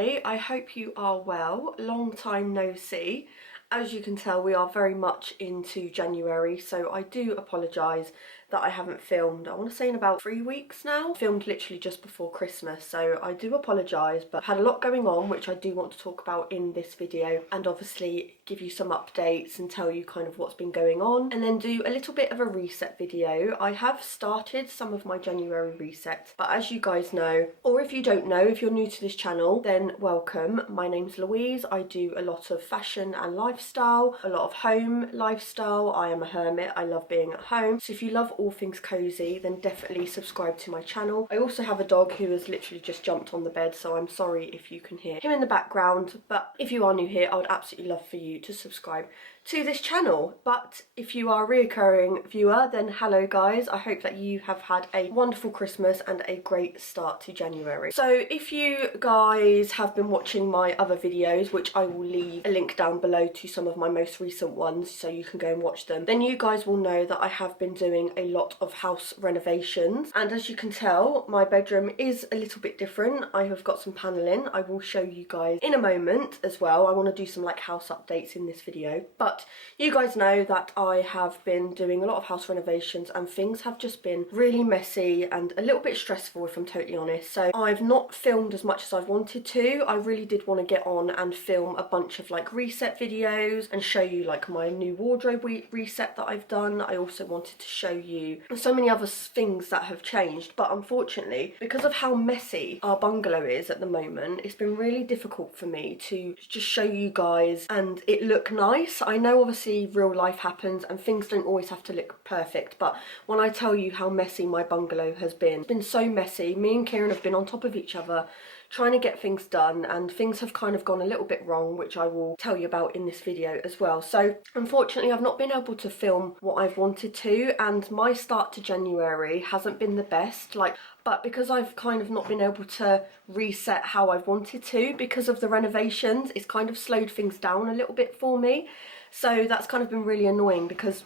everybody, I hope you are well. Long time no see. As you can tell, we are very much into January, so I do apologise that I haven't filmed. I want to say in about 3 weeks now. Filmed literally just before Christmas, so I do apologise, but had a lot going on which I do want to talk about in this video, and obviously give you some updates and tell you kind of what's been going on, and then do a little bit of a reset video. I have started some of my January resets, but as you guys know, or if you don't know, if you're new to this channel, then welcome. My name's Louise. I do a lot of fashion and lifestyle, a lot of home lifestyle. I am a hermit. I love being at home. So if you love all things cozy, then definitely subscribe to my channel. I also have a dog who has literally just jumped on the bed, so I'm sorry if you can hear him in the background, but if you are new here, I would absolutely love for you to subscribe to this channel. But if you are a reoccurring viewer, then hello guys. I hope that you have had a wonderful Christmas and a great start to January. So if you guys have been watching my other videos, which I will leave a link down below to some of my most recent ones so you can go and watch them, then you guys will know that I have been doing a lot of house renovations, and as you can tell, my bedroom is a little bit different. I have got some paneling. I will show you guys in a moment as well. I want to do some like house updates in this video, but you guys know that I have been doing a lot of house renovations and things have just been really messy and a little bit stressful, if I'm totally honest. So I've not filmed as much as I've wanted to. I really did want to get on and film a bunch of like reset videos and show you like my new wardrobe reset that I've done. I also wanted to show you so many other things that have changed, but unfortunately, because of how messy our bungalow is at the moment, it's been really difficult for me to just show you guys and it look nice. I know obviously real life happens and things don't always have to look perfect, but when I tell you how messy my bungalow has been, it's been so messy. Me and Kieran have been on top of each other trying to get things done, and things have kind of gone a little bit wrong, which I will tell you about in this video as well. So unfortunately I've not been able to film what I've wanted to, and my start to January hasn't been the best, but because I've kind of not been able to reset how I've wanted to because of the renovations, it's kind of slowed things down a little bit for me. So that's kind of been really annoying because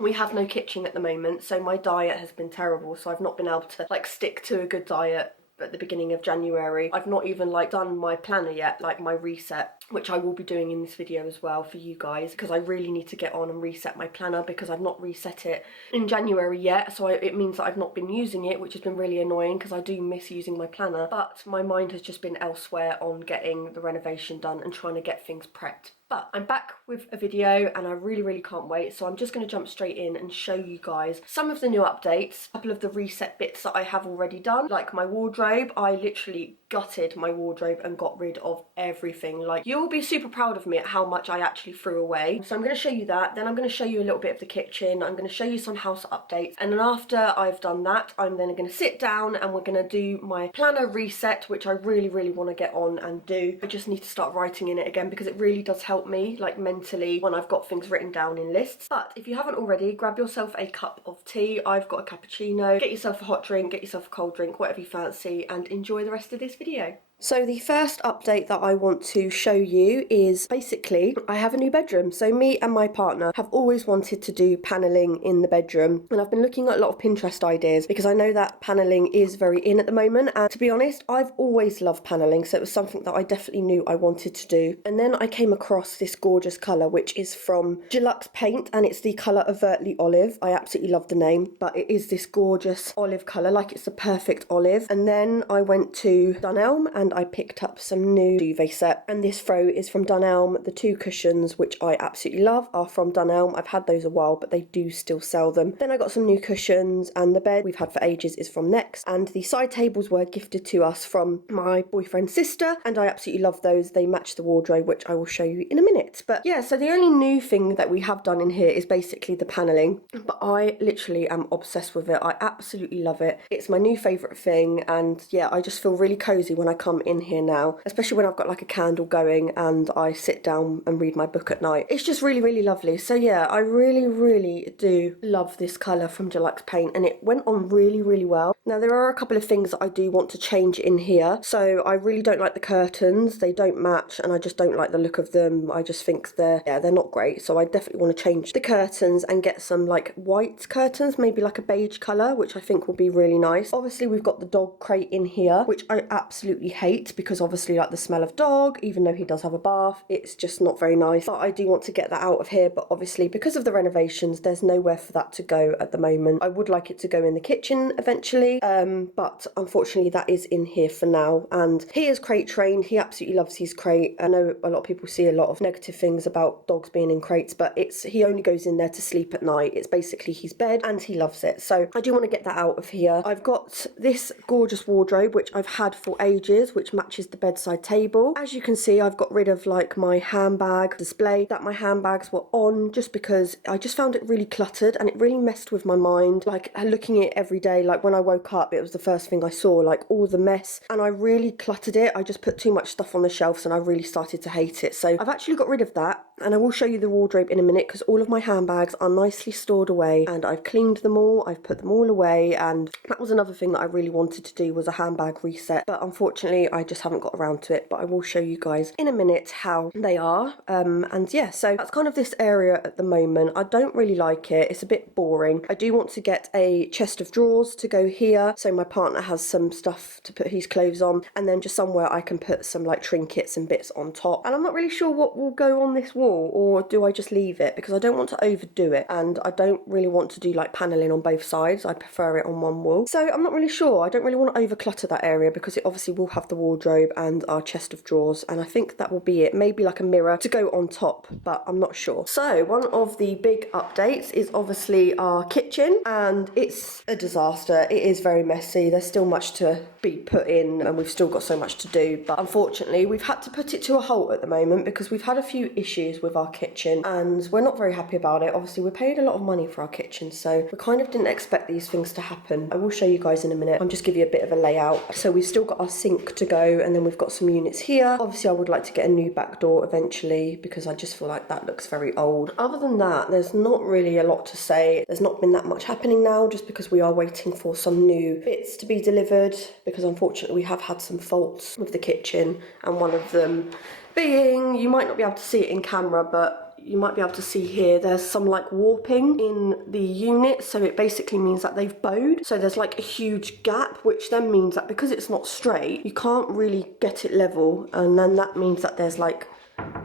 we have no kitchen at the moment, so my diet has been terrible, so I've not been able to like stick to a good diet at the beginning of January. I've not even like done my planner yet, like my reset, which I will be doing in this video as well for you guys, because I really need to get on and reset my planner because I've not reset it in January yet. So it means that I've not been using it, which has been really annoying because I do miss using my planner, but my mind has just been elsewhere on getting the renovation done and trying to get things prepped. But I'm back with a video and I really can't wait, so I'm just going to jump straight in and show you guys some of the new updates, a couple of the reset bits that I have already done, like my wardrobe. I literally gutted my wardrobe and got rid of everything. Like, you'll be super proud of me at how much I actually threw away. So I'm going to show you that, then I'm going to show you a little bit of the kitchen, I'm going to show you some house updates, and then after I've done that, I'm then going to sit down and we're going to do my planner reset, which I really want to get on and do. I just need to start writing in it again because it really does help me like mentally when I've got things written down in lists. But if you haven't already, grab yourself a cup of tea. I've got a cappuccino. Get yourself a hot drink, get yourself a cold drink, whatever you fancy, and enjoy the rest of this video. So the first update that I want to show you is basically I have a new bedroom. So me and my partner have always wanted to do paneling in the bedroom, and I've been looking at a lot of Pinterest ideas because I know that paneling is very in at the moment, and to be honest, I've always loved paneling, so it was something that I definitely knew I wanted to do. And then I came across this gorgeous colour which is from Deluxe Paint, and it's the colour Overtly Olive. I absolutely love the name, but it is this gorgeous olive colour, like it's the perfect olive. And then I went to Dunelm and I picked up some new duvet set, and this throw is from Dunelm. The two cushions, which I absolutely love, are from Dunelm. I've had those a while, but they do still sell them. Then I got some new cushions, and the bed we've had for ages is from Next, and the side tables were gifted to us from my boyfriend's sister, and I absolutely love those. They match the wardrobe, which I will show you in a minute. But yeah, so the only new thing that we have done in here is basically the paneling, but I literally am obsessed with it. I absolutely love it. It's my new favorite thing, and yeah, I just feel really cozy when I come in here now, especially when I've got like a candle going and I sit down and read my book at night. It's just really lovely. So yeah, I really do love this colour from Deluxe Paint, and it went on really well. Now there are a couple of things that I do want to change in here. So I really don't like the curtains. They don't match and I just don't like the look of them. I just think they're not great. So I definitely want to change the curtains and get some like white curtains, maybe like a beige colour, which I think will be really nice. Obviously we've got the dog crate in here, which I absolutely hate hate, because obviously like the smell of dog, even though he does have a bath, it's just not very nice. But I do want to get that out of here, but obviously because of the renovations there's nowhere for that to go at the moment. I would like it to go in the kitchen eventually, but unfortunately that is in here for now. And he is crate trained, he absolutely loves his crate. I know a lot of people see a lot of negative things about dogs being in crates, but he only goes in there to sleep at night. It's basically his bed and he loves it. So I do want to get that out of here. I've got this gorgeous wardrobe which I've had for ages, which matches the bedside table. As you can see, I've got rid of like my handbag display that my handbags were on, just because I just found it really cluttered and it really messed with my mind. Like looking at it every day, like when I woke up it was the first thing I saw, like all the mess, and I really cluttered it. I just put too much stuff on the shelves and I really started to hate it. So I've actually got rid of that, and I will show you the wardrobe in a minute because all of my handbags are nicely stored away and I've cleaned them all, I've put them all away. And that was another thing that I really wanted to do, was a handbag reset, but unfortunately I just haven't got around to it. But I will show you guys in a minute how they are. And yeah, so that's kind of this area at the moment. I don't really like it, it's a bit boring. I do want to get a chest of drawers to go here so my partner has some stuff to put his clothes on, and then just somewhere I can put some like trinkets and bits on top. And I'm not really sure what will go on this wall, or do I just leave it, because I don't want to overdo it and I don't really want to do like paneling on both sides. I prefer it on one wall. So I'm not really sure. I don't really want to over clutter that area because it obviously will have the wardrobe and our chest of drawers, and I think that will be it. Maybe like a mirror to go on top, but I'm not sure. So one of the big updates is obviously our kitchen, and it's a disaster. It is very messy. There's still much to be put in and we've still got so much to do, but unfortunately we've had to put it to a halt at the moment because we've had a few issues with our kitchen and we're not very happy about it. Obviously we paid a lot of money for our kitchen, so we kind of didn't expect these things to happen. I will show you guys in a minute. I'll just give you a bit of a layout. So we've still got our sink to go, and then we've got some units here. Obviously I would like to get a new back door eventually because I just feel like that looks very old. Other than that, there's not really a lot to say. There's not been that much happening now, just because we are waiting for some new bits to be delivered, because unfortunately we have had some faults with the kitchen, and one of them being, you might not be able to see it in camera, but you might be able to see here, there's some like warping in the unit, so it basically means that they've bowed. So there's like a huge gap, which then means that because it's not straight, you can't really get it level, and then that means that there's like,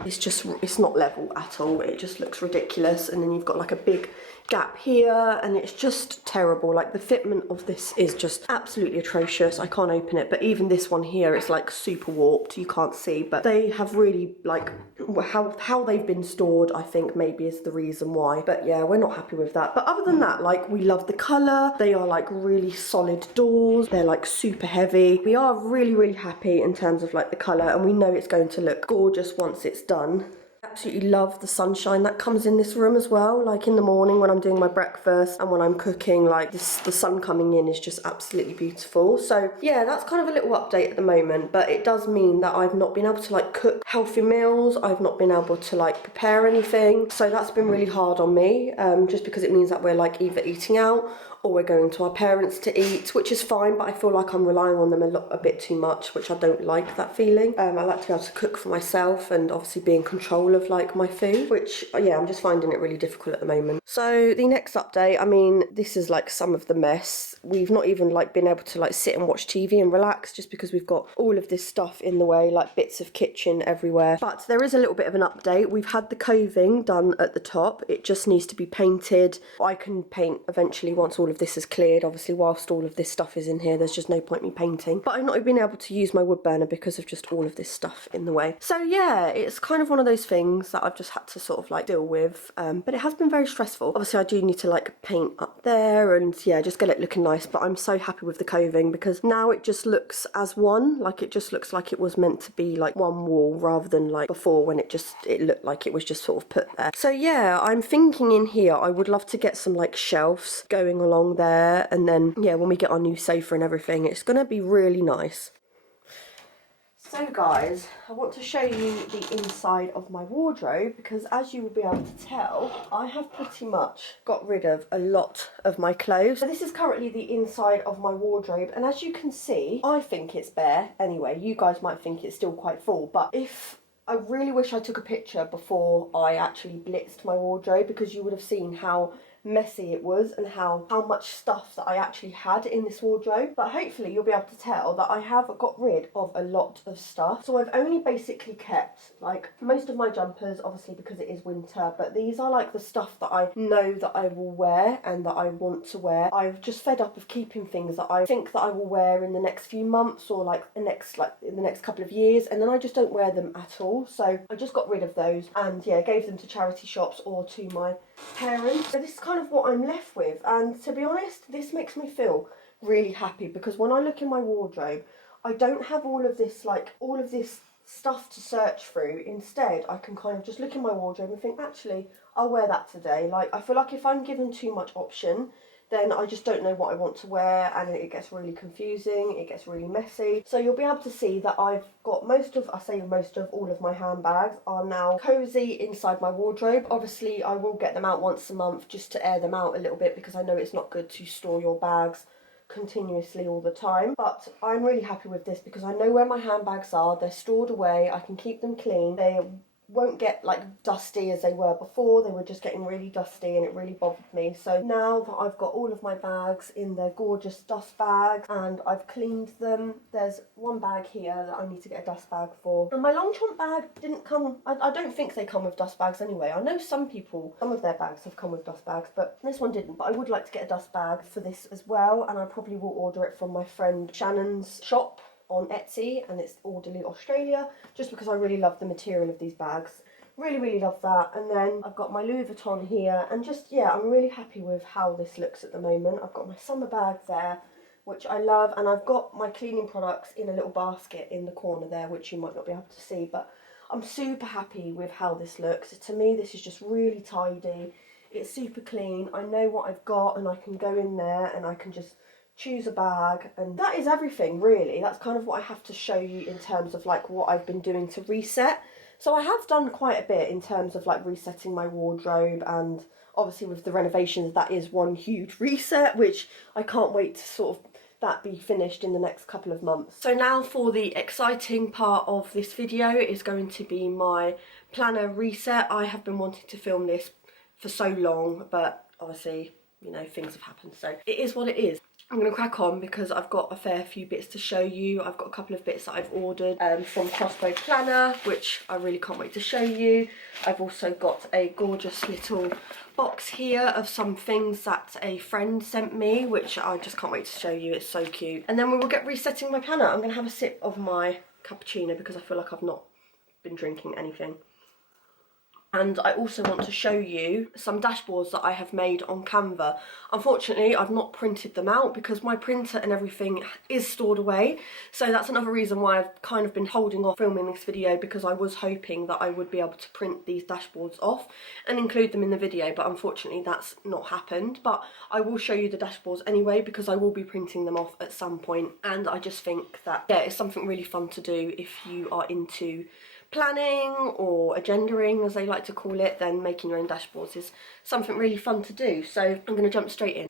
it's not level at all. It just looks ridiculous, and then you've got like a big gap here, and it's just terrible. Like the fitment of this is just absolutely atrocious. I can't open it, but even this one here is like super warped. You can't see, but they have really like how they've been stored, I think maybe is the reason why. But yeah, we're not happy with that. But other than that, like we love the colour. They are like really solid doors. They're like super heavy. We are really happy in terms of like the colour, and we know it's going to look gorgeous once it's done. Absolutely love the sunshine that comes in this room as well. Like in the morning when I'm doing my breakfast and when I'm cooking, like the sun coming in is just absolutely beautiful. So yeah, that's kind of a little update at the moment, but it does mean that I've not been able to like cook healthy meals. I've not been able to like prepare anything, so that's been really hard on me, just because it means that we're like either eating out or we're going to our parents to eat, which is fine, but I feel like I'm relying on them a bit too much, which I don't like that feeling. I like to be able to cook for myself and obviously be in control of like my food, which yeah, I'm just finding it really difficult at the moment. So the next update, I mean, this is like some of the mess. We've not even like been able to like sit and watch TV and relax, just because we've got all of this stuff in the way, like bits of kitchen everywhere. But there is a little bit of an update. We've had the coving done at the top. It just needs to be painted. I can paint eventually once all of this is cleared. Obviously whilst all of this stuff is in here, there's just no point me painting, but I've not been able to use my wood burner because of just all of this stuff in the way. So yeah, it's kind of one of those things that I've just had to sort of like deal with, but it has been very stressful. Obviously I do need to like paint up there and yeah, just get it looking nice, but I'm so happy with the coving because now it just looks as one. Like it just looks like it was meant to be like one wall rather than like before when it looked like it was just sort of put there. So yeah, I'm thinking in here I would love to get some like shelves going along there, and then yeah, when we get our new sofa and everything, it's gonna be really nice. So guys, I want to show you the inside of my wardrobe because as you will be able to tell, I have pretty much got rid of a lot of my clothes. So this is currently the inside of my wardrobe, and as you can see, I think it's bare. Anyway, you guys might think it's still quite full, but I really wish I took a picture before I actually blitzed my wardrobe, because you would have seen how messy it was and how much stuff that I actually had in this wardrobe. But hopefully you'll be able to tell that I have got rid of a lot of stuff. So I've only basically kept like most of my jumpers, obviously because it is winter, but these are like the stuff that I know that I will wear and that I want to wear. I've just fed up of keeping things that I think that I will wear in the next few months or like in the next couple of years, and then I just don't wear them at all. So I just got rid of those and yeah, gave them to charity shops or to my parents. So this is kind of what I'm left with, and to be honest, this makes me feel really happy because when I look in my wardrobe, I don't have all of this stuff to search through. Instead, I can kind of just look in my wardrobe and think, actually, I'll wear that today. Like, I feel like if I'm given too much option, then I just don't know what I want to wear and it gets really confusing, it gets really messy. So you'll be able to see that I've got most of all of my handbags are now cozy inside my wardrobe. Obviously, I will get them out once a month just to air them out a little bit because I know it's not good to store your bags continuously all the time, but I'm really happy with this because I know where my handbags are. They're stored away, I can keep them clean, they won't get like dusty as they were before. They were just getting really dusty and it really bothered me. So now that I've got all of my bags in their gorgeous dust bags and I've cleaned them, there's one bag here that I need to get a dust bag for. And my Longchamp bag didn't come, I don't think they come with dust bags anyway. I know some of their bags have come with dust bags, but this one didn't. But I would like to get a dust bag for this as well, and I probably will order it from my friend Shannon's shop on Etsy, and it's Orderly Australia, just because I really love the material of these bags. Really love that. And then I've got my Louis Vuitton here, and just, yeah, I'm really happy with how this looks at the moment. I've got my summer bag there, which I love, and I've got my cleaning products in a little basket in the corner there, which you might not be able to see, but I'm super happy with how this looks. To me, this is just really tidy. It's super clean. I know what I've got, and I can go in there and I can just choose a bag, and that is everything really. That's kind of what I have to show you in terms of like what I've been doing to reset. So I have done quite a bit in terms of like resetting my wardrobe, and obviously with the renovations that is one huge reset, which I can't wait to sort of that be finished in the next couple of months. So now for the exciting part of this video is going to be my planner reset. I have been wanting to film this for so long, but obviously, you know, things have happened, so it is what it is. I'm going to crack on because I've got a fair few bits to show you. I've got a couple of bits that I've ordered from Crossbow Planner, which I really can't wait to show you. I've also got a gorgeous little box here of some things that a friend sent me, which I just can't wait to show you. It's so cute. And then we will get resetting my planner. I'm going to have a sip of my cappuccino because I feel like I've not been drinking anything. And I also want to show you some dashboards that I have made on Canva. Unfortunately, I've not printed them out because my printer and everything is stored away. So that's another reason why I've kind of been holding off filming this video, because I was hoping that I would be able to print these dashboards off and include them in the video, but unfortunately that's not happened. But I will show you the dashboards anyway because I will be printing them off at some point. And I just think that, yeah, it's something really fun to do if you are into planning or agendaing, as they like to call it. Then making your own dashboards is something really fun to do. So I'm going to jump straight in.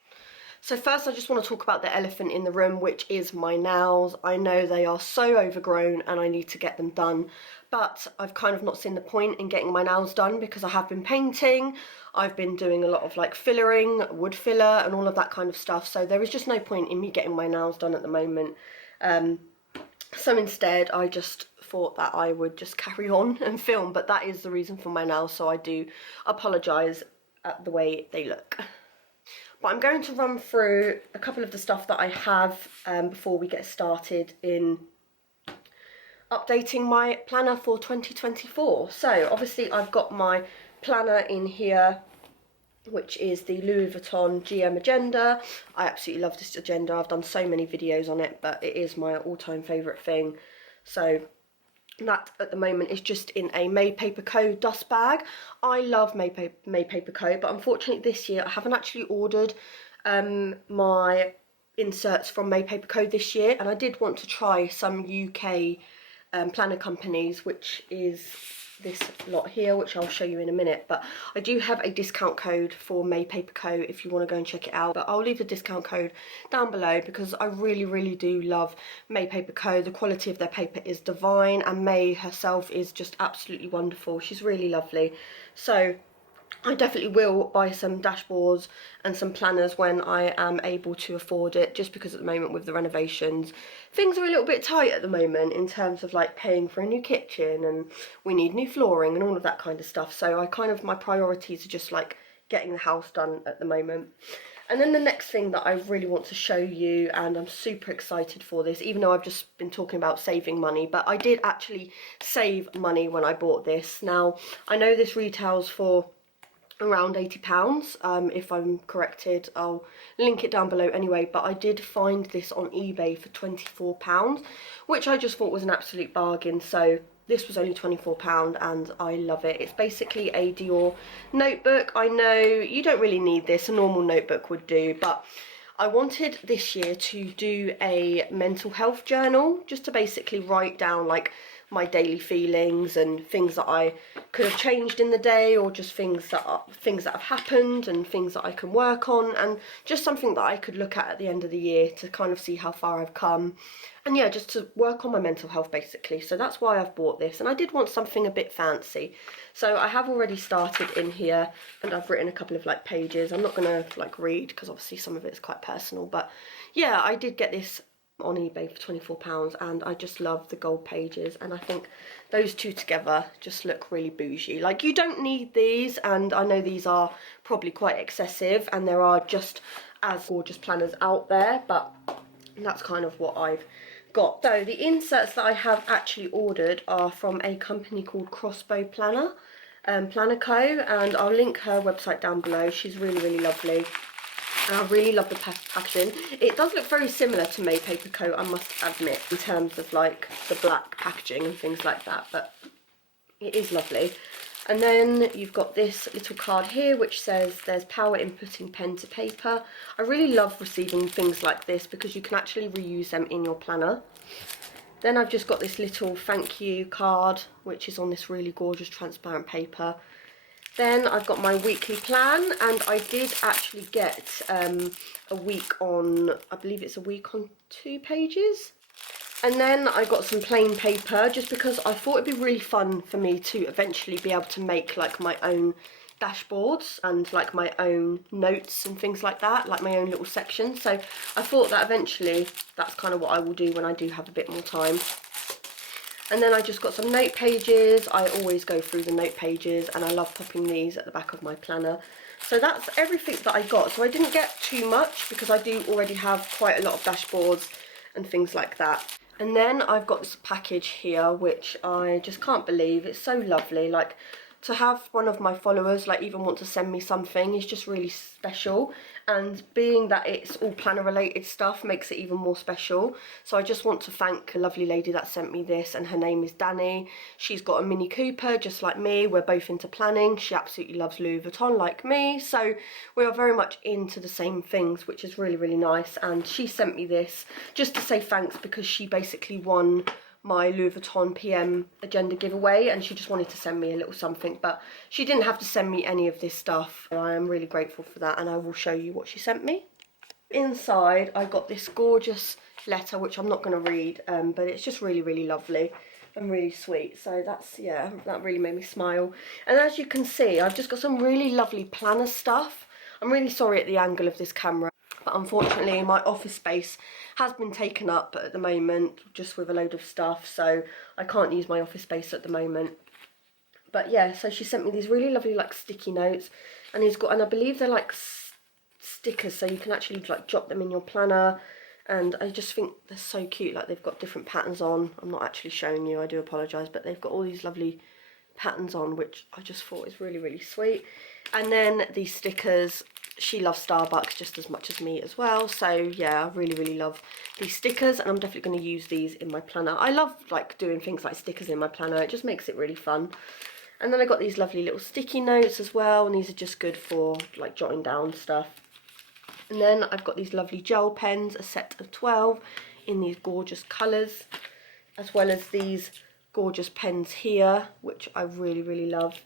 So first I just want to talk about the elephant in the room, which is my nails. I know they are so overgrown and I need to get them done, but I've kind of not seen the point in getting my nails done because I have been painting, I've been doing a lot of like fillering, wood filler and all of that kind of stuff, so there is just no point in me getting my nails done at the moment. So instead I just thought that I would just carry on and film, but that is the reason for my nails, so I do apologise at the way they look. But I'm going to run through a couple of the stuff that I have before we get started in updating my planner for 2024. So obviously I've got my planner in here, which is the Louis Vuitton GM agenda. I absolutely love this agenda. I've done so many videos on it, but it is my all-time favourite thing. So that at the moment is just in a May Paper Co dust bag. I love May Paper Co, but unfortunately this year I haven't actually ordered my inserts from May Paper Co this year, and I did want to try some UK planner companies, which is this lot here, which I'll show you in a minute. But I do have a discount code for May Paper Co if you want to go and check it out, but I'll leave the discount code down below because I really do love May Paper Co. The quality of their paper is divine, and May herself is just absolutely wonderful. She's really lovely. So I definitely will buy some dashboards and some planners when I am able to afford it, just because at the moment with the renovations, things are a little bit tight at the moment in terms of like paying for a new kitchen, and we need new flooring and all of that kind of stuff. So I kind of, my priorities are just like getting the house done at the moment. And then the next thing that I really want to show you, and I'm super excited for this, even though I've just been talking about saving money, but I did actually save money when I bought this. Now, I know this retails for around £80, if I'm corrected. I'll link it down below anyway, but I did find this on eBay for £24, which I just thought was an absolute bargain. So this was only £24 and I love it. It's basically a Dior notebook. I know you don't really need this, a normal notebook would do, but I wanted this year to do a mental health journal, just to basically write down like my daily feelings and things that I could have changed in the day, or just things that have happened and things that I can work on, and just something that I could look at the end of the year to kind of see how far I've come, and yeah, just to work on my mental health basically. So that's why I've bought this, and I did want something a bit fancy. So I have already started in here, and I've written a couple of like pages. I'm not gonna like read because obviously some of it's quite personal, but yeah, I did get this on eBay for £24, and I just love the gold pages, and I think those two together just look really bougie. Like, you don't need these, and I know these are probably quite excessive, and there are just as gorgeous planners out there, but that's kind of what I've got. So the inserts that I have actually ordered are from a company called Crossbow Planner, Planner Co, and I'll link her website down below. She's really lovely. And I really love the packaging. It does look very similar to May Paper Co, I must admit, in terms of like the black packaging and things like that, but it is lovely. And then you've got this little card here which says there's power in putting pen to paper. I really love receiving things like this because you can actually reuse them in your planner. Then I've just got this little thank you card which is on this really gorgeous transparent paper. Then I've got my weekly plan, and I did actually get a week on, I believe it's a week on 2 pages. And then I got some plain paper, just because I thought it'd be really fun for me to eventually be able to make like my own dashboards and like my own notes and things like that, like my own little section. So I thought that eventually that's kind of what I will do when I do have a bit more time. And then I just got some note pages. I always go through the note pages, and I love popping these at the back of my planner. So that's everything that I got. So I didn't get too much because I do already have quite a lot of dashboards and things like that. And then I've got this package here which I just can't believe. It's so lovely. Like, to have one of my followers like even want to send me something is just really special, and being that it's all planner related stuff makes it even more special. So I just want to thank a lovely lady that sent me this, and her name is Danny. She's got a Mini Cooper just like me. We're both into planning. She absolutely loves Louis Vuitton like me, so we are very much into the same things, which is really nice. And she sent me this just to say thanks, because she basically won my Louis Vuitton PM agenda giveaway, and she just wanted to send me a little something, but she didn't have to send me any of this stuff. I am really grateful for that, and I will show you what she sent me. Inside I got this gorgeous letter which I'm not going to read, but it's just really lovely and really sweet. So that's, yeah, that really made me smile. And as you can see, I've just got some really lovely planner stuff. I'm really sorry at the angle of this camera, but unfortunately my office space has been taken up at the moment just with a load of stuff, so I can't use my office space at the moment. But yeah, so she sent me these really lovely like sticky notes, and I believe they're like stickers, so you can actually like jot them in your planner, and I just think they're so cute. Like, they've got different patterns on. I'm not actually showing you, I do apologise, but they've got all these lovely patterns on, which I just thought is really sweet. And then these stickers, she loves Starbucks just as much as me as well, so yeah, I really love these stickers, and I'm definitely going to use these in my planner. I love like doing things like stickers in my planner. It just makes it really fun. And then I got these lovely little sticky notes as well, and these are just good for like jotting down stuff. And then I've got these lovely gel pens, a set of 12 in these gorgeous colours, as well as these gorgeous pens here, which I really love.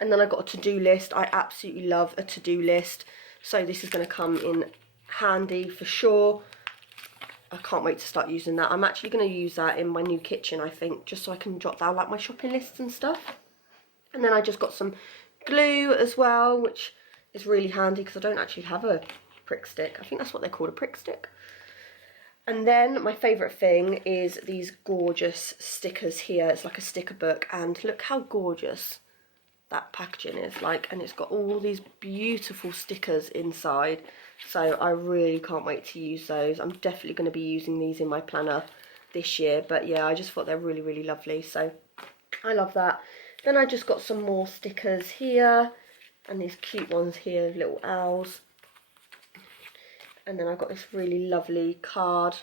And then I got a to-do list. I absolutely love a to-do list, so this is going to come in handy for sure. I can't wait to start using that. I'm actually going to use that in my new kitchen, I think, just so I can jot down like my shopping lists and stuff. And then I just got some glue as well, which is really handy because I don't actually have a prick stick. I think that's what they're called, a prick stick. And then my favourite thing is these gorgeous stickers here. It's like a sticker book, and look how gorgeous that packaging is, like, and it's got all these beautiful stickers inside. So I really can't wait to use those. I'm definitely going to be using these in my planner this year, but yeah, I just thought they're really, really lovely, so I love that. Then I just got some more stickers here, and these cute ones here, little owls. And then I've got this really lovely card,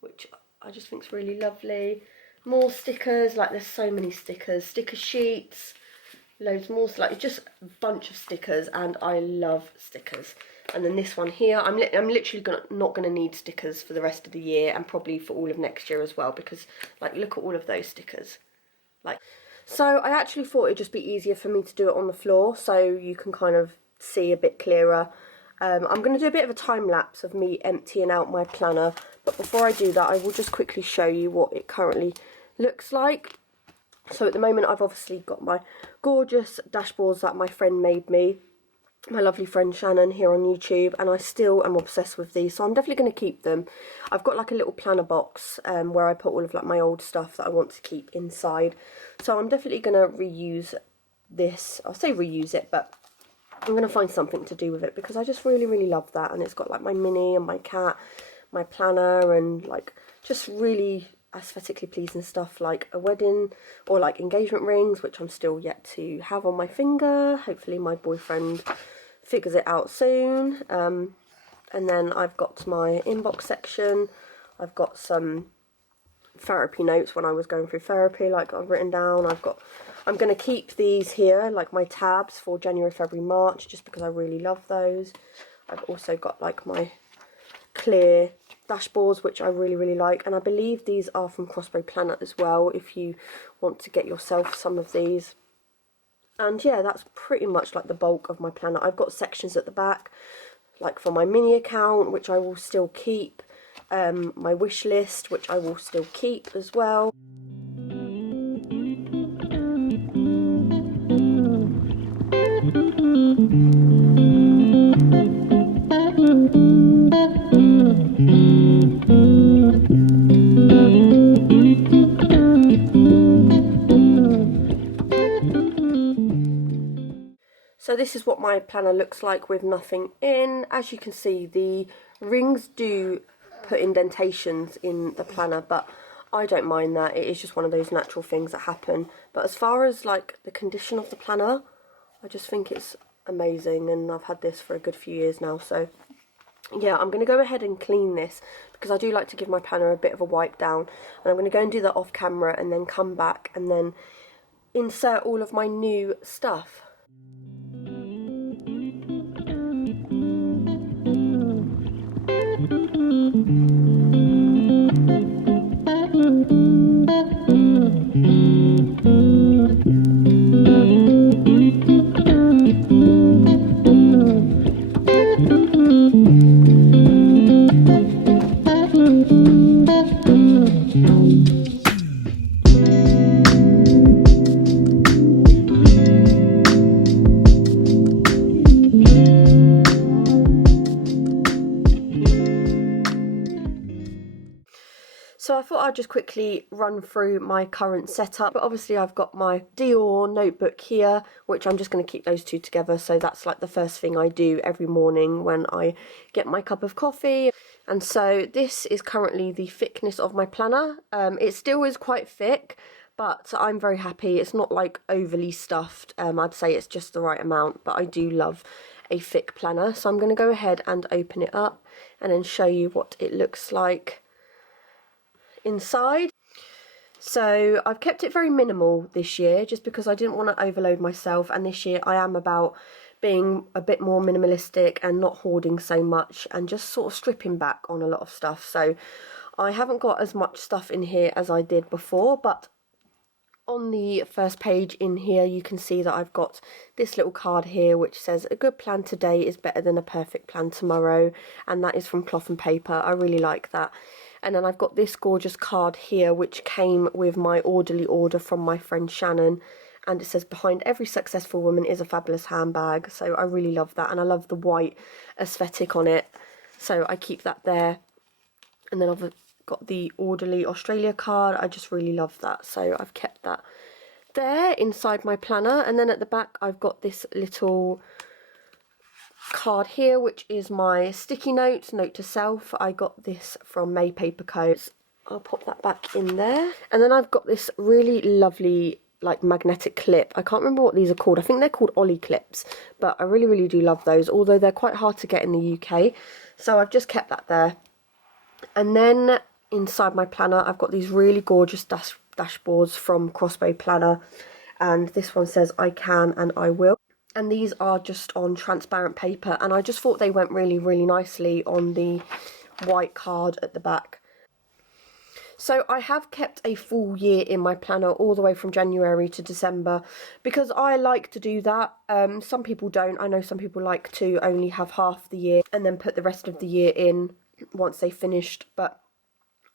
which I just think is really lovely. More stickers, like there's so many stickers, sticker sheets, loads more, like it's just a bunch of stickers, and I love stickers. And then this one here, I'm literally not gonna need stickers for the rest of the year, and probably for all of next year as well, because like look at all of those stickers. Like, so I actually thought it'd just be easier for me to do it on the floor, so you can kind of see a bit clearer. I'm going to do a bit of a time lapse of me emptying out my planner, but before I do that I will just quickly show you what it currently looks like. So at the moment I've obviously got my gorgeous dashboards that my friend made me, my lovely friend Shannon here on YouTube, and I still am obsessed with these, so I'm definitely going to keep them. I've got like a little planner box where I put all of like my old stuff that I want to keep inside, so I'm definitely going to reuse this. I'll say reuse it, but I'm going to find something to do with it because I just really, really love that. And it's got like my Minnie and my cat, my planner, and like just really aesthetically pleasing stuff like a wedding or like engagement rings, which I'm still yet to have on my finger. Hopefully my boyfriend figures it out soon. And then I've got my inbox section. I've got some therapy notes when I was going through therapy, like I've written down. I'm going to keep these here, like my tabs for January, February, March, just because I really love those. I've also got like my clear dashboards, which I really, really like. And I believe these are from Crossbow Planner as well, if you want to get yourself some of these. And yeah, that's pretty much like the bulk of my planner. I've got sections at the back, like for my mini account, which I will still keep. My wish list, which I will still keep as well. So this is what my planner looks like with nothing in. As you can see, the rings do put indentations in the planner, but I don't mind that. It is just one of those natural things that happen. But as far as like the condition of the planner, I just think it's amazing, and I've had this for a good few years now. So yeah, I'm going to go ahead and clean this because I do like to give my planner a bit of a wipe down, and I'm going to go and do that off camera and then come back and then insert all of my new stuff. So I thought I'd just quickly run through my current setup. But obviously I've got my Dior notebook here, which I'm just going to keep those two together. So that's like the first thing I do every morning when I get my cup of coffee. And so this is currently the thickness of my planner. It still is quite thick, but I'm very happy. It's not like overly stuffed. I'd say it's just the right amount, but I do love a thick planner. So I'm going to go ahead and open it up and then show you what it looks like inside. So I've kept it very minimal this year just because I didn't want to overload myself, and this year I am about being a bit more minimalistic and not hoarding so much and just sort of stripping back on a lot of stuff. So I haven't got as much stuff in here as I did before, but on the first page in here you can see that I've got this little card here which says a good plan today is better than a perfect plan tomorrow, and that is from Cloth and Paper. I really like that. And then I've got this gorgeous card here which came with my orderly order from my friend Shannon, and it says behind every successful woman is a fabulous handbag. So I really love that, and I love the white aesthetic on it, so I keep that there. And then I've got the Orderly Australia card. I just really love that, so I've kept that there inside my planner. And then at the back I've got this little card here, which is my sticky note to self. I got this from May Paper Co. I'll pop that back in there. And then I've got this really lovely like magnetic clip. I can't remember what these are called. I think they're called Ollie clips, but I really do love those, although they're quite hard to get in the UK, so I've just kept that there. And then inside my planner I've got these really gorgeous dashboards from Crossbow Planner, and this one says I can and I will. And these are just on transparent paper, and I just thought they went really nicely on the white card at the back. So I have kept a full year in my planner all the way from January to December, because I like to do that. Some people don't. I know some people like to only have half the year and then put the rest of the year in once they've finished, but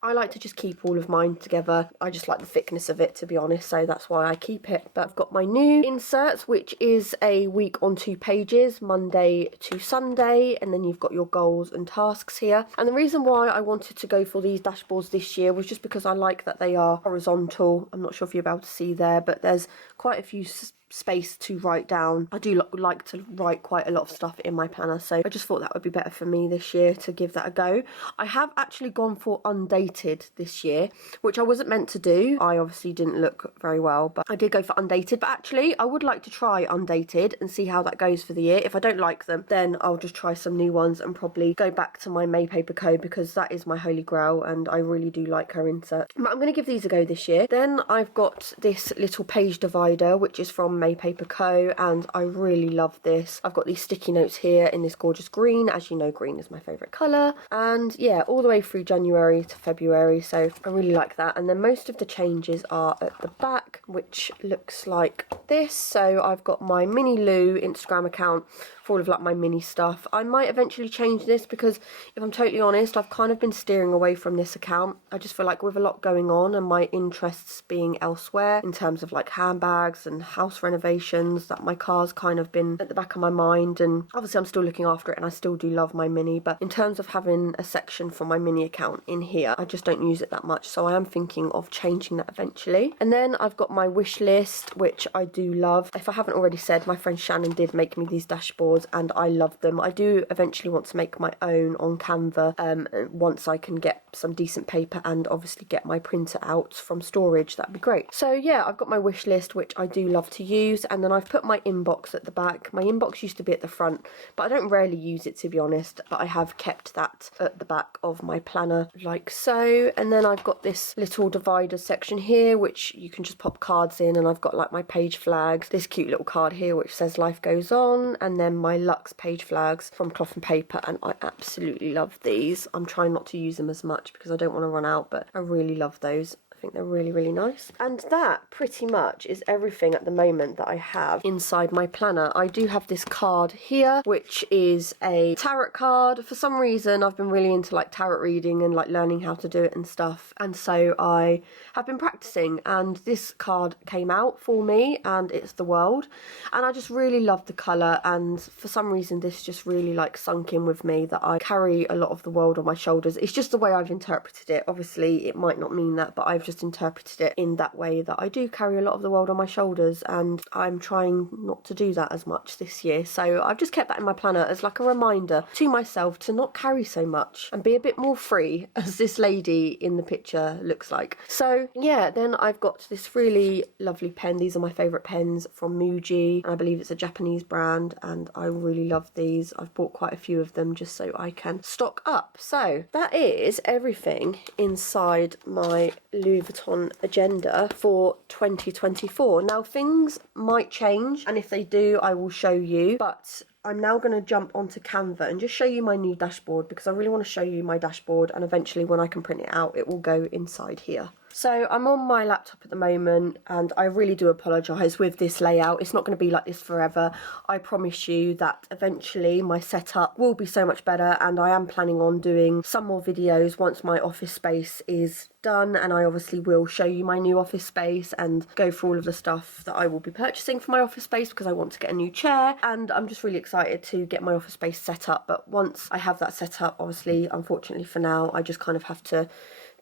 I like to just keep all of mine together. I just like the thickness of it, to be honest, so that's why I keep it. But I've got my new inserts, which is a week on 2 pages, Monday to Sunday, and then you've got your goals and tasks here. And the reason why I wanted to go for these dashboards this year was just because I like that they are horizontal. I'm not sure if you'll be able to see there, but there's quite a few space to write down. I do like to write quite a lot of stuff in my planner, so I just thought that would be better for me this year to give that a go. I have actually gone for undated this year, which I wasn't meant to do. I obviously didn't look very well, but I did go for undated. But actually I would like to try undated and see how that goes for the year. If I don't like them, then I'll just try some new ones and probably go back to my May Paper Co, because that is my holy grail and I really do like her insert. But I'm going to give these a go this year. Then I've got this little page divider, which is from May Paper Co, and I really love this. I've got these sticky notes here in this gorgeous green. As you know, green is my favourite colour, and yeah, all the way through January to February, so I really like that. And then most of the changes are at the back, which looks like this. So I've got my Mini Lou Instagram account for all of like my mini stuff. I might eventually change this, because if I'm totally honest, I've kind of been steering away from this account. I just feel like with a lot going on and my interests being elsewhere in terms of like handbags and house renovations, that my car's kind of been at the back of my mind. And obviously I'm still looking after it and I still do love my mini, but in terms of having a section for my mini account in here, I just don't use it that much, so I am thinking of changing that eventually. And then I've got my wish list, which I do love. If I haven't already said, my friend Shannon did make me these dashboards and I love them. I do eventually want to make my own on Canva once I can get some decent paper and obviously get my printer out from storage. That'd be great. So yeah, I've got my wish list, which I do love to use, and then I've put my inbox at the back. My inbox used to be at the front, but I don't rarely use it, to be honest, but I have kept that at the back of my planner like so. And then I've got this little divider section here, which you can just pop cards in, and I've got like my page flags, this cute little card here which says life goes on, and then my Luxe page flags from Cloth and Paper, and I absolutely love these. I'm trying not to use them as much because I don't want to run out, but I really love those. I think they're really nice. And that pretty much is everything at the moment that I have inside my planner. I do have this card here, which is a tarot card. For some reason I've been really into like tarot reading and like learning how to do it and stuff, and so I have been practicing, and this card came out for me and it's the world, and I just really love the colour, and for some reason this just really like sunk in with me, that I carry a lot of the world on my shoulders. It's just the way I've interpreted it. Obviously it might not mean that, but I've just interpreted it in that way, that I do carry a lot of the world on my shoulders, and I'm trying not to do that as much this year. So I've just kept that in my planner as like a reminder to myself to not carry so much and be a bit more free, as this lady in the picture looks like. So yeah, then I've got this really lovely pen. These are my favourite pens from Muji, and I believe it's a Japanese brand, and I really love these. I've bought quite a few of them just so I can stock up. So that is everything inside my Louis Vuitton agenda for 2024. Now things might change, and if they do I will show you, but I'm now going to jump onto Canva and just show you my new dashboard, because I really want to show you my dashboard, and eventually when I can print it out it will go inside here. So I'm on my laptop at the moment, and I really do apologise with this layout. It's not going to be like this forever. I promise you that eventually my setup will be so much better, and I am planning on doing some more videos once my office space is done, and I obviously will show you my new office space and go through all of the stuff that I will be purchasing for my office space, because I want to get a new chair, and I'm just really excited to get my office space set up. But once I have that set up, obviously, unfortunately for now, I just kind of have to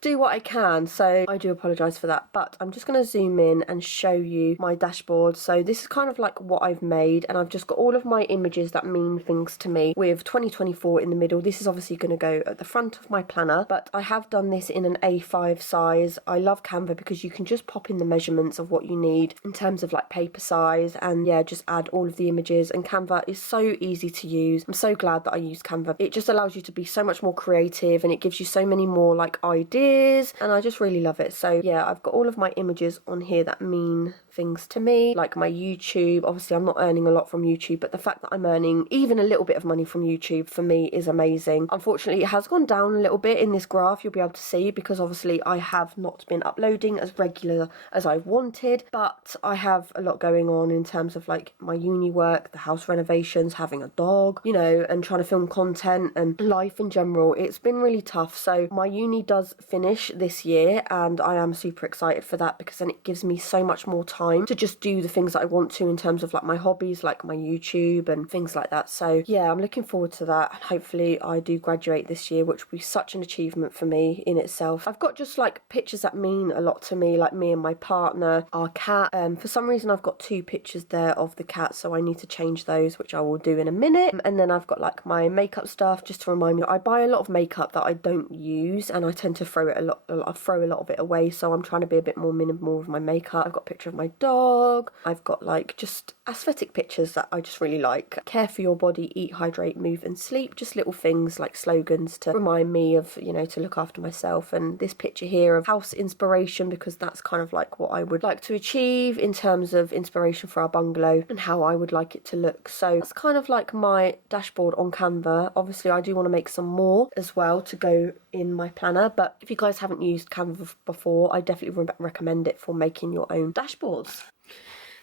do what I can, so I do apologise for that. But I'm just going to zoom in and show you my dashboard. So this is kind of like what I've made, and I've just got all of my images that mean things to me with 2024 in the middle. This is obviously going to go at the front of my planner, but I have done this in an A5 size. I love Canva because you can just pop in the measurements of what you need in terms of like paper size, and yeah, just add all of the images. And Canva is so easy to use. I'm so glad that I use Canva. It just allows you to be so much more creative, and it gives you so many more like ideas, and I just really love it. So yeah, I've got all of my images on here that mean things to me, like my YouTube. Obviously I'm not earning a lot from YouTube, but the fact that I'm earning even a little bit of money from YouTube for me is amazing. Unfortunately it has gone down a little bit in this graph, you'll be able to see, because obviously I have not been uploading as regular as I wanted, but I have a lot going on in terms of like my uni work, the house renovations, having a dog, you know, and trying to film content and life in general. It's been really tough. So my uni does finish this year, and I am super excited for that, because then it gives me so much more time to just do the things that I want to in terms of like my hobbies, like my YouTube and things like that. So yeah, I'm looking forward to that. Hopefully I do graduate this year, which will be such an achievement for me in itself. I've got just like pictures that mean a lot to me, like me and my partner, our cat. For some reason I've got 2 pictures there of the cat, so I need to change those, which I will do in a minute. And then I've got like my makeup stuff, just to remind me. I buy a lot of makeup that I don't use, and I tend to throw a lot of it away, so I'm trying to be a bit more minimal with my makeup. I've got a picture of my dog. I've got like just aesthetic pictures that I just really like. Care for your body, eat, hydrate, move and sleep. Just little things like slogans to remind me of, you know, to look after myself. And this picture here of house inspiration, because that's kind of like what I would like to achieve in terms of inspiration for our bungalow and how I would like it to look. So that's kind of like my dashboard on Canva. Obviously I do want to make some more as well to go in my planner, but if you guys haven't used Canva before, I definitely recommend it for making your own dashboards.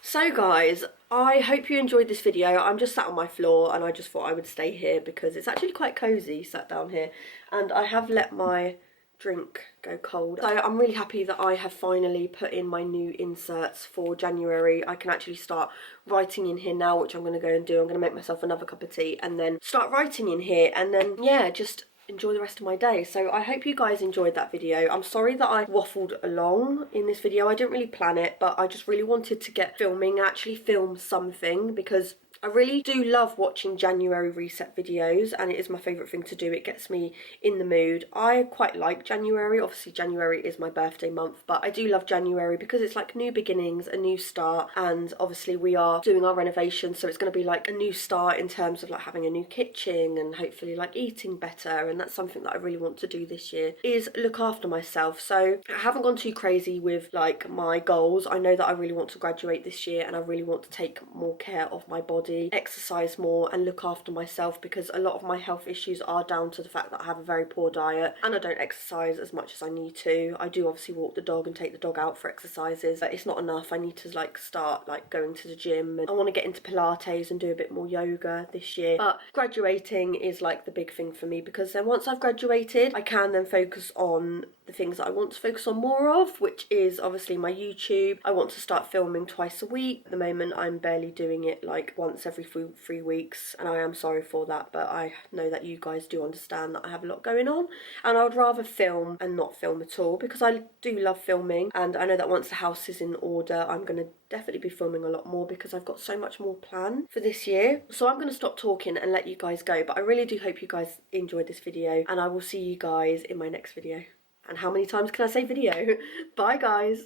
So guys, I hope you enjoyed this video. I'm just sat on my floor, and I just thought I would stay here because it's actually quite cozy sat down here, and I have let my drink go cold. So I'm really happy that I have finally put in my new inserts for January. I can actually start writing in here now, which I'm going to go and do. I'm going to make myself another cup of tea and then start writing in here, and then yeah, just enjoy the rest of my day. So I hope you guys enjoyed that video. I'm sorry that I waffled along in this video. I didn't really plan it, but I just really wanted to get filming, actually film something, because I really do love watching January reset videos, and it is my favourite thing to do. It gets me in the mood. I quite like January. Obviously January is my birthday month, but I do love January because it's like new beginnings, a new start, and obviously we are doing our renovation, so it's going to be like a new start in terms of like having a new kitchen and hopefully like eating better. And that's something that I really want to do this year, is look after myself. So I haven't gone too crazy with like my goals. I know that I really want to graduate this year, and I really want to take more care of my body, exercise more and look after myself, because a lot of my health issues are down to the fact that I have a very poor diet and I don't exercise as much as I need to. I do obviously walk the dog and take the dog out for exercises, but it's not enough. I need to like start like going to the gym, and I want to get into Pilates and do a bit more yoga this year. But graduating is like the big thing for me, because then once I've graduated I can then focus on the things that I want to focus on more of, which is obviously my YouTube. I want to start filming twice a week. At the moment I'm barely doing it like once every 3 weeks, and I am sorry for that, but I know that you guys do understand that I have a lot going on, and I would rather film and not film at all, because I do love filming, and I know that once the house is in order I'm going to definitely be filming a lot more, because I've got so much more planned for this year. So I'm going to stop talking and let you guys go, but I really do hope you guys enjoyed this video, and I will see you guys in my next video. And how many times can I say video? Bye guys.